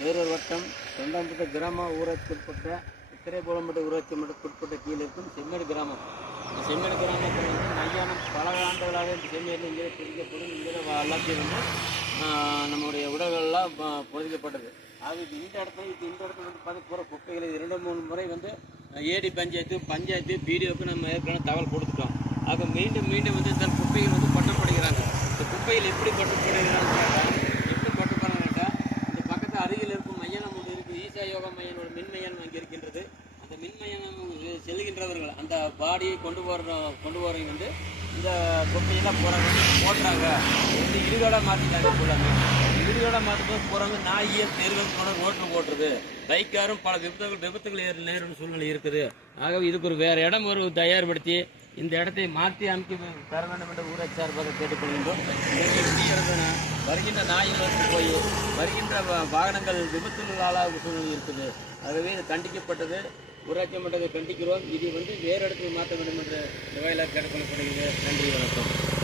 வேறொரு வட்டம் தொண்டாம்பட்டு கிராம ஊராட்சிக்குட்பட்ட திரைப்போலம்பட்டு ஊராட்சி மட்டத்துக்குட்பட்ட கீழே இருக்கும் செம்மேடு கிராமம். இந்த செம்மேடு கிராமத்தில் வந்து மயானம் பல ஆண்டுகளாக இந்த செம்மேடு இங்கே பிரிக்கப்படும். இங்கே எல்லாத்தையும் வந்து நம்முடைய உடல்கள்லாம் பொதிக்கப்பட்டது. ஆக இந்த இடத்துல வந்து பார்த்து போகிற குப்பைகளை 2-3 முறை வந்து ஏடி பஞ்சாயத்து பிடிஓக்கு நம்ம ஏற்கனவே தகவல் கொடுத்துட்டோம். ஆக மீண்டும் வந்து இந்த குப்பைகள் வந்து பட்டப்படுகிறாங்க. இந்த குப்பைகள் எப்படி பட்டப்படுகிறாங்க கேட்டால் இந்த பக்கத்தில் அருகில் இருக்கும் மையம் ஒன்று இருக்குது. ஈசா யோகா மையனோட மின்மையம் அங்கே இருக்கின்றது. அந்த மின்மையம் செல்கின்றவர்கள் அந்த பாடியை கொண்டு போகிறவங்க வந்து இந்த குப்பையெல்லாம் போடுறாங்க. வந்து இடுகாடாக மாற்றிட்டாங்க. ஃபுல்லாமே இடுகாடாக மாற்றும்போது போகிறாங்க. நாயியல் தெருவில் போன ரோட்டில் போட்டுருது. பைக்காரும் பல விபத்துகள் நேரும் சூழ்நிலை இருக்குது. ஆகவே இதுக்கு ஒரு வேறு இடம் தயார்படுத்தி இந்த இடத்தை மாற்றி அமைக்க தர வேண்டும் என்ற ஊராட்சி சார்பாக கேட்டுக்கொள்கின்றோம். வருகின்ற நாய்களுக்கு போய் வருகின்ற வாகனங்கள் விபத்துகள் ஆளாக சூழ்நிலை இருக்குது. ஆகவே இது கண்டிக்கப்பட்டது. ஊராட்சி மன்றத்தை கண்டிக்கிறோம். இது வந்து வேறு இடத்துக்கு மாற்ற வேண்டும் என்ற வகையில் கேட்டுக்கொள்ளப்படுகிறது. நன்றி, வணக்கம்.